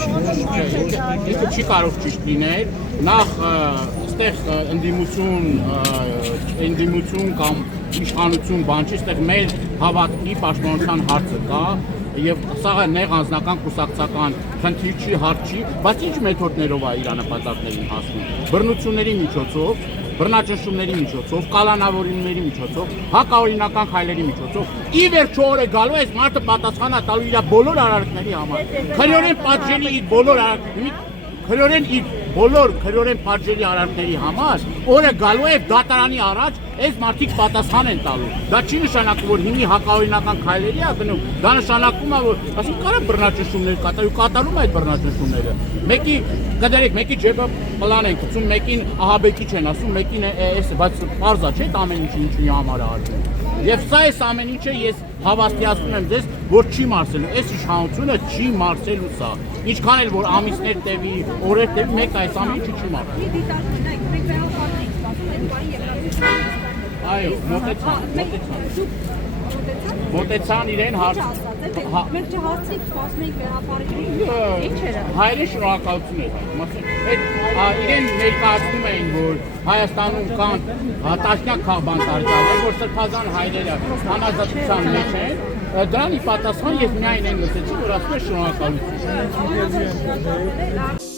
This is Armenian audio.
Ինքը չի կարող ճիշտ լինել, նախ այստեղ ընդդիմություն կամ իշխանություն բան չի, այստեղ մեր հավատքի պաշտպանության հարցը կա եւ սա նեղ անձնական կուսակցական խնդիր չի, հարց չի, բայց ինչ մեթոդներով է իր նպատակներին հասնում։ Բռնությունների միջոցով, բռնաճնշումների միջոցով, կալանավորումների միջոցով, հակաօրինական քայլերի միջոցով։ Ի վերջո օրը գալու է մարդը պատասխան է տալու իր բոլոր արարքների համար։ Քրեորեն պատժելի իր բոլոր արարքների, քրեորեն պատժելի արարքների համար օրը գալու է դատարանի առաջ այս մարդիկ պատասխան են տալու։ Դա չի նշանակում, որ հիմի հակաօրինական քայլերի է գնում, դա նշանակում է, որ ասենք կարա բռնաճնշումներ կատարի, կատարում է այդ բռնաճնշումները։ Մեկի կդերեք, մեկի ջեբը պլան են գցում, մեկին ահաբեկիչ են ասում, մեկին էս, բայց պարզ է, չէ՞ ամեն ինչի համար է արվում։ Եվ սա այս ամեն ինչը ես հավաստիացնում եմ ձեզ, որ չի մարսելու, այս իշխանությունը չի մարսելու սա։ Ինչքան էլ որ ամիսներ տևի, օրեր տևի, մեկ այս ամեն ինչը չի մարսելու։ Այո, մոտեցան իրեն հարց։ Մենք չհարցիկ սպասում ենք վերապարի։ Ինչ էր։ Հայերի շնորհակալություն էր։ Իրեն ներկայացնում էին, որ Հայաստանում կան տասնյակ քաղաքացիներ, որ սրբազան հայրերը անազատության մեջ են։ Դրան ի պատասխան ես միայն այն լսեցի, որ ասում է շնորհակալություն։